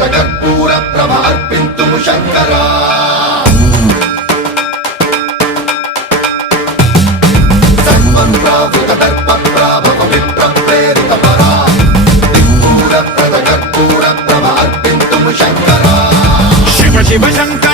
कर्पूर प्रभ अर्पिन्तुं शङ्करा सर्वप्रावृत दर्प प्राभव विप्रप्रेरित परा कर्पूर प्रभ अर्पिन्तुं शङ्करा शिव शिव शङ्कर